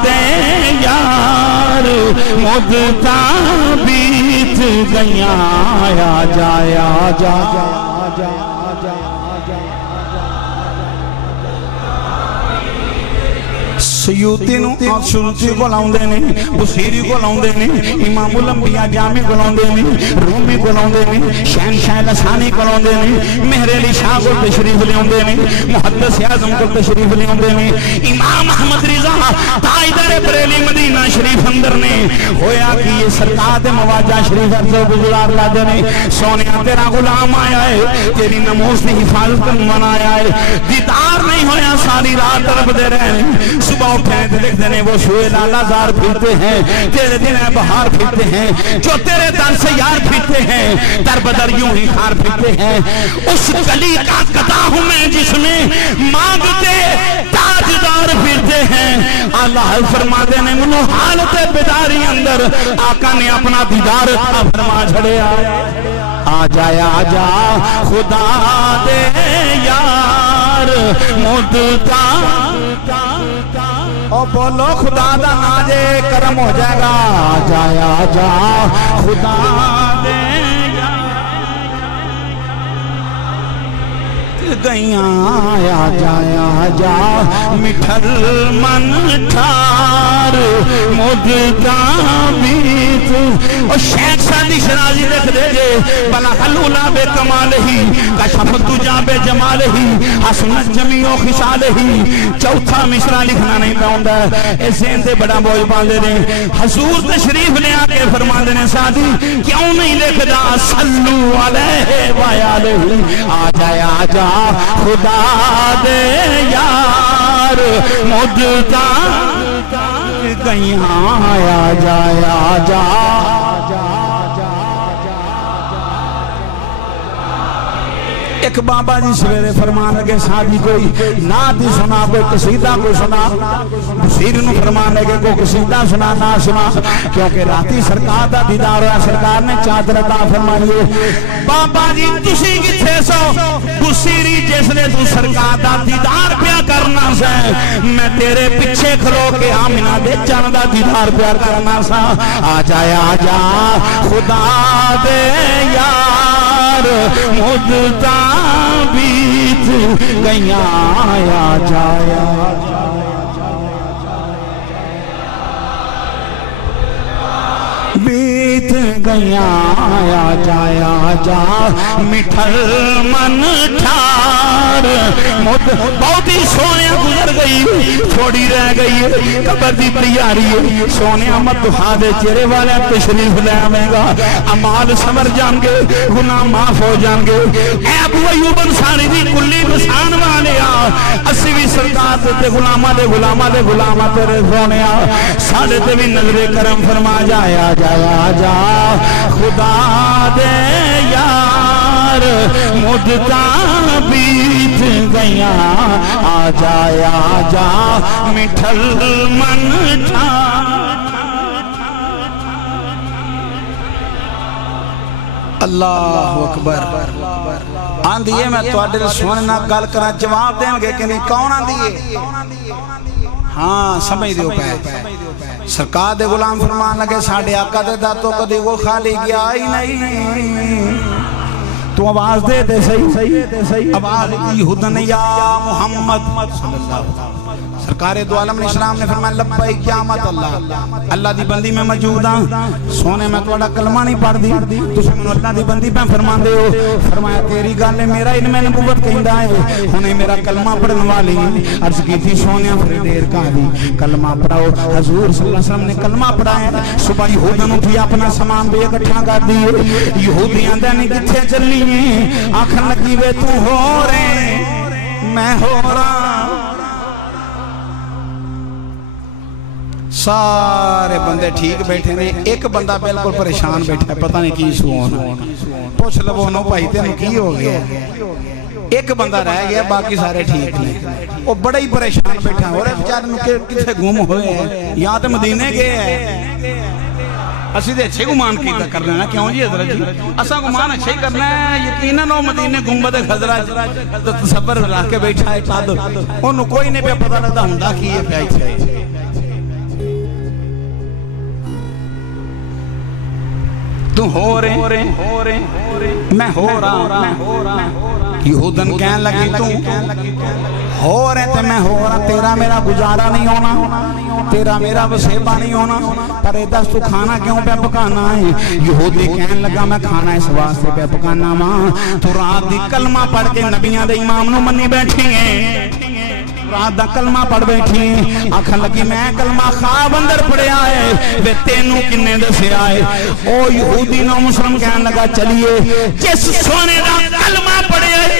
دے یار مدتاں بیت گیاں آ جا سیوتی نو سیوتی کو لاؤندے نے بصیری کو لاؤندے نے امام الانبیاء جامع کو لاؤندے نے رومی کو لاؤندے نے شہنشاہ لسانی کو لاؤندے نے مہر علی شاہ کو تشریف لے آندے نے محدث اعظم کو تشریف لے آندے نے امام احمد رضا تاجدار بریلی مدینہ شریف اندر نے ہویا کہ یہ سرکار دے مواجہ شریف اندر گزار لا دے نے سونیا تیرا غلام آیا ہے تیری نماز دی حفاظت کرنے آیا ہے دیدار بیدار نہیں ہویا ساری رات طرف دے رہے ہیں صبح اٹھیں تو دیکھ دینے وہ سوئے لالا زار پھرتے ہیں تیرے دن بہار پھرتے ہیں جو تیرے در سے یار پھرتے ہیں در بدر یوں ہی خار پھرتے ہیں اس گلی کا قطع ہوں میں جس میں مانگتے تاجدار پھرتے ہیں اللہ فرما دینے منو حالت بیداری اندر آقا نے اپنا دیدار تھا فرما چھڑے آ جایا جا خدا دے یار مدتا او بولو خدا دا ناجے کرم ہو جائے گا آ جایا جا خدا دے گئیاں آیا جایا جا مٹھل من ٹھار مدتا بیت اور شیخ سادی شرازی رکھ دے جے بلا حلولا بے کمال ہی کشف تجا بے جمال ہی حسنت جمیع خسال ہی چوتھا مصرع لکھنا نہیں پاؤندا اس اندے بڑا بوجھ باندھے نے حضور تشریف لے آ کے فرما دینے سادی کیوں نہیں لکھدا صلو علیہ وآلہ آ جایا جا خدا دے یار مدتا کہیں آیا جایا جا ایک بابا جی سویرے فرمان لگے سادی کوئی نعت سنا کوئی قصیدہ کوئی سنا بصیر نو فرمان لگے کوئی قصیدہ سنا نہ سنا کیونکہ راتی سرکار دا دیدار ہوا سرکار نے چادر عطا فرمائیے بابا جی تسی کتھے سو بصیری جس نے تو سرکار دا دیدار پیا کرنا سے میں تیرے پیچھے کھلو کے آمینہ دے چاند دا دیدار پیا کرنا سا آ جا خدا دے یار مدتا بیت گئیاں آیا جایا بیت گئیاں آیا جایا جا مٹھل من ٹھار بہت ہی سونیا گزر گئی تھوڑی رہ گئی قبر دی پیاری ہے سونیا مت دہا دے چہرے والے تشریف لے آویں گا امال سمر جان گے گناہ معاف ہو جان گے اے ابو ایوب انصاری دی کلی بسان والے اسی بھی سرکار تے غلاماں دے غلاماں تیرے سونیا ساڈے تے بھی نظر کرم فرما جایا جا خدا دے یار مدتا بیت گئیاں آ جایا جا مٹھل من ٹھار اللہ اکبر آندھیے میں توڑے سونے نہ گل کرنا جواب دیں گے کہ نہیں کون آندھیے ہاں سمجھ دیو پہ سرکار دے غلام فرمان لگے ساڑھے آقا دے داتوں کدی وہ خالی گیا ہی نہیں تو آواز دے دے صحیح آواز کی ہدن یا محمد صلی اللہ علیہ وسلم سرکار دو عالم الاسلام نے فرمایا لبائی قیامت اللہ دی بندی میں موجود ہاں سونے میں توڑا کلمہ نہیں پڑھ دی تسی منو اللہ دی بندی پہ فرمان دے ہو فرمایا تیری گالے میرا علم نبوت کہندہ ہے انہیں میرا کلمہ پڑھن والی عرض کی تھی سونیا پھر دیر کا دی کلمہ پڑھاؤ حضور صلی اللہ علیہ وسلم نے کلمہ پڑھایا صبح یہودن اٹھی اپنا سامان بے اکٹھا کر دی یہودیاں دے کتھے چلی ہیں آنکھن لگی وے تو ہو رہے میں ہو رہا سارے بندے ٹھیک بیٹھے نے ایک بندہ بالکل پریشان بیٹھا ہے پتہ نہیں کی سونا پوچھ لو نو بھائی تینوں کی ہو گیا ایک بندہ رہ گیا باقی سارے ٹھیک ہیں وہ بڑا ہی پریشان بیٹھا ہے اور بیچارے نو کتنے گم ہوئے ہیں یا تو مدینے گئے ہیں اسی دے اچھے گمان کیتا کرنا ہے کیوں جی حضرت جی اسا گمان اچھے کرنا ہے یقیناً وہ مدینے گنبد خضرہ تو تصبر رکھ کے بیٹھا ہے چادر انہوں کوئی نہیں پہ پتہ لگتا ہوندا کی یہ پیائی چھے تو ہو رہے میں ہو رہا یہودن کہنے لگی تو ہو رہے تھے میں ہو رہا تیرا میرا گزارا نہیں ہونا تیرا میرا وسیبہ نہیں ہونا پر ادھر تو کھانا کیوں پہ پکانا ہے یہودی کہنے لگا میں کھانا اس واسطے پہ پکانا ماں تو رات دی کلمہ پڑھ کے نبیاں دے امام نو منی بیٹھی ہیں رات دا کلمہ پڑھ بیٹھی آنکھن لگی میں کلمہ خواب اندر پڑے آئے وے تینوں کنے دسے آئے او یہودی نو مسلم کہنے لگا چلیے جس سونے دا کلمہ پڑے آئے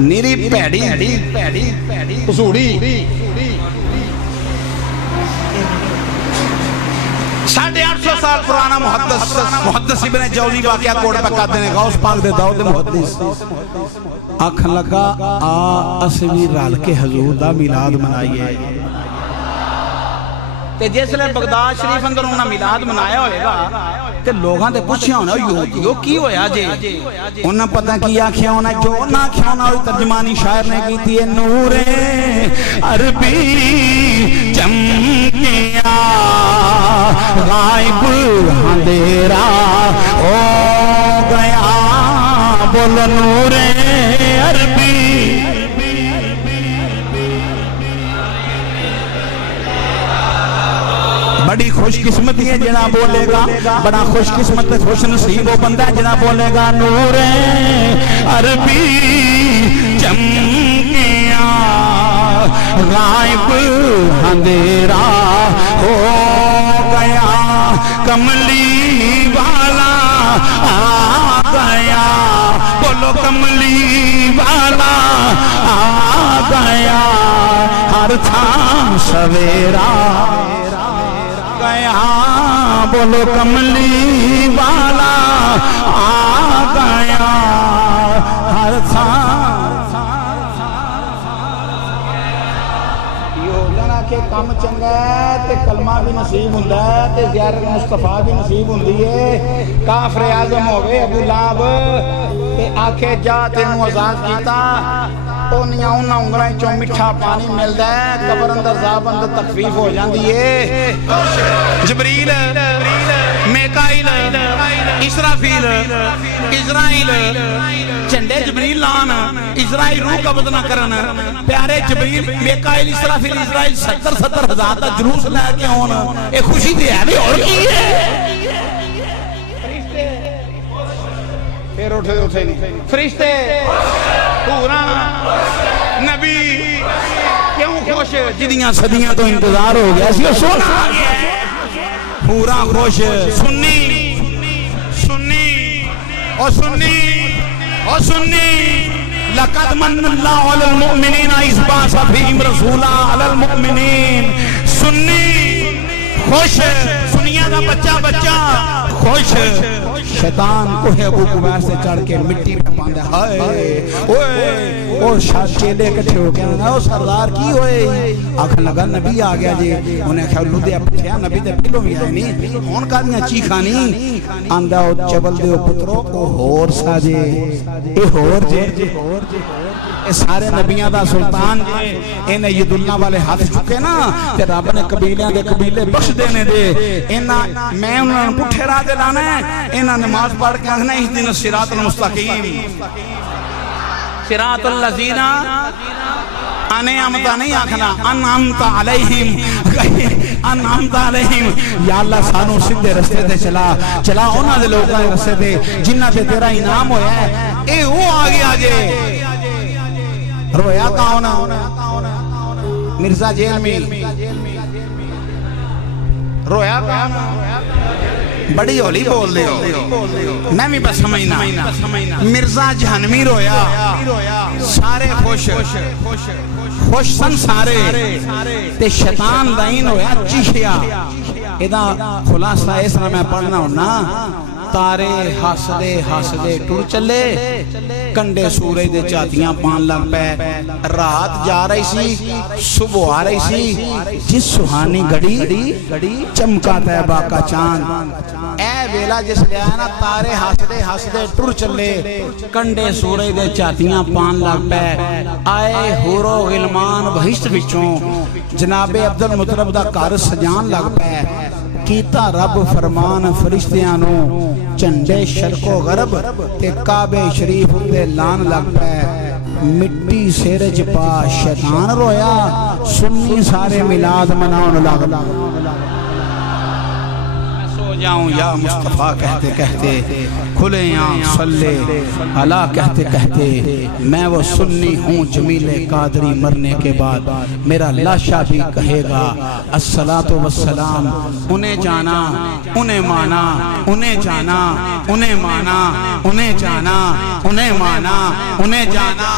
نیری پیڑی پسوڑی 850 سال پرانا محدث ابن جوزی واقعہ کوڑ پہ کہتے ہیں غوث پاک دے داؤد محدث آکھن لگا اسوی رال کے حضور دا میلاد منائیے تے جس لئے بغداد شریف اندر انہوں نے میلاد منایا ہوئے گا تے لوگاں تے پوچھیں ہونا یو کی ہویا جے انہوں نے پتہ کیا کیا ہونا جو نہ کیا ہونا ترجمانی شاعر نے کی تھی نور عربی چمکیا غائب اندھیرا ہو گیا بول نور عربی بڑی خوش قسمتی ہے جنا بولے گا بڑا خوش قسمت خوش نصیب وہ بندہ ہے جنا بولے گا نور عربی چمکیا غائب اندھیرا ہو گیا کملی والا آ گیا بولو کملی والا آ گیا ہر تھام سویرا گیا بولو کملی والا آ گیا ہر کہ کم چنگا ہے تے کلمہ بھی نصیب ہوندا ہے تے زیارت مصطفیٰ بھی نصیب ہوندی ہے کافر اعظم ہوئے ابو لہب تے آکھے جا تینوں آزاد کیتا اونیاں انگلاں چوں میٹھا پانی ملدا ہے قبر اندر عذاب اندر تخفیف ہو جاندی ہے جبریل میکائیل اسرافیل اسرائیل چنڈے جبریل لان اسرائیل روح قبض نہ کرن پیارے جبریل میکائیل اسرافیل اسرائیل 70 ہزار تا جلوس لے کے ہون اے خوشی دی ہے بھی اور کی ہے پھر اٹھے نہیں فرشتے پورا نبی کیوں خوش جدیاں صدیاں تو انتظار ہو گیا سی سونا پورا خوش سنی اور سنی لقد من اللہ علی المؤمنین اذ بعث فیہم رسولا علی المؤمنین سنی خوش سنیا دا بچہ خوش شیطان کوہ ابو قبیس سے چڑھ کے مٹی پہ پاندے ہائے اوہ شاہ چیلے کٹھے ہو گیا اوہ سردار کی ہوئے آکھن لگا نبی آ گیا جی انہیں کہا لدے پٹھیا نبی دے پلوں بھی آئے نہیں ہون کا دیا چیخا نہیں آندہ او چبل دے او پترو او ہور سا جے اے ہور جے اے سارے نبیاں دا سلطان جے انہیں ید اللہ والے ہاتھ چکے نا تے رب نے قبیلے بخش دینے دے انہاں میں انہاں پٹھے راہ دے لانا ہے انہاں نماز پڑھ کے آخنا اہدنا الصراط المستقیم صراط الذین انعمت نہیں آخنا انعمت علیہم یا اللہ سانو سدھے رستے تے چلا انہاں دے لوگاں دے رستے تے جنہ تے تیرا انعام ہویا ہے اے وہ آگے آجے رویا کون مرزا جیل میں رویا کون بڑی ہولی بول دے ہو میں بھی بس سمجھنا مرزا جہنمی رویا سارے خوش سن سارے تے شیطان دائن ہویا چیشیا ادا خلاصہ اس طرح میں پڑھنا ہونا تارے ہاسدے ٹر چلے کنڈے سورج دے چاتیاں پان لگ پہ رات جا رہی سی صبح آ رہی سی جس سہانی گھڑی چمکا تیبہ کا چاند اے ویلا جس لے آیا نا تارے ہاسدے ٹر چلے کنڈے سورج دے چاتیاں پان لگ پہ آئے حورو غلمان بہشت بچوں جناب عبدالمطلب دا کار سجان لگ پہ کیتا رب فرمان فرشتیانوں چنڈے شرق و غرب تے کعبے شریف تے لان لگ پہ مٹی سیرج پا شیطان رویا سنی سارے میلاد مناؤن لگ سو جاؤں یا مصطفیٰ کہتے کہتے کھلے آنکھ صلی اللہ کہتے کہتے میں وہ سنی ہوں جمیل قادری مرنے کے بعد میرا لاشا بھی کہے گا الصلاة والسلام انہیں جانا انہیں مانا انہیں جانا انہیں مانا انہیں جانا انہیں مانا انہیں جانا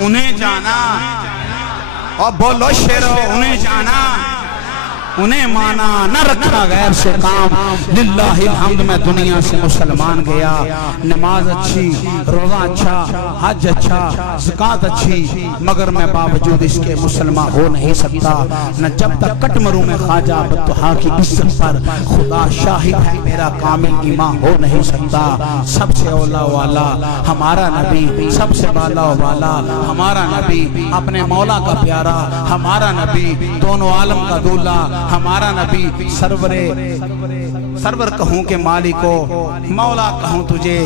انہیں جانا، اور بولو شیرو انہیں جانا انہیں مانا، نہ رکھا غیر سے کام، للہ الحمد میں دنیا سے مسلمان گیا، نماز اچھی، روزہ اچھا، حج اچھا، زکوٰۃ اچھی، مگر میں باوجود اس کے مسلمان ہو نہیں سکتا، نہ جب تک کٹ مروں میں خواجہ بطحا کی عزت پر، خدا شاہد ہے میرا کامل ایمان ہو نہیں سکتا۔ سب سے اولا والا ہمارا نبی، سب سے بالا والا ہمارا نبی، اپنے مولا کا پیارا ہمارا نبی، دونوں عالم کا دولا ہمارا نبی، سرور کہوں کہ مالکو مولا کہوں تجھے،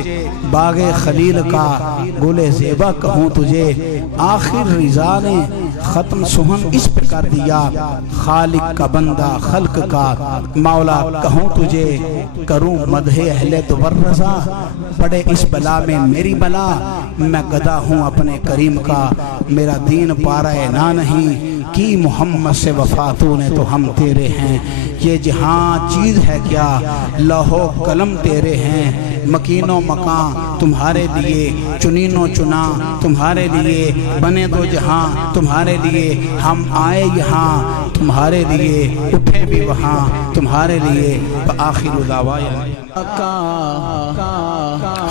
باغ خلیل کا گل زیبا کہوں تجھے، آخر رضا نے ختم سہن اس پہ کر دیا، خالق کا بندہ خلق کا مولا کہوں تجھے، کروں مدح اہل تبرزا، پڑے اس بلا میں میری بلا، میں گدھا ہوں اپنے کریم کا، میرا دین پارہ نہ نہیں، کی محمد سے وفا تو نے تو ہم تیرے ہیں، یہ جہاں چیز ہے کیا لوح و قلم تیرے ہیں، مکین و مکان تمہارے لیے، چنین و چنا تمہارے لیے، بنے دو جہاں تمہارے لیے، ہم آئے یہاں تمہارے لیے، اٹھے بھی وہاں تمہارے لیے، آخر دعوانا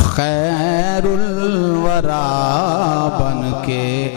خیر الورا بن کے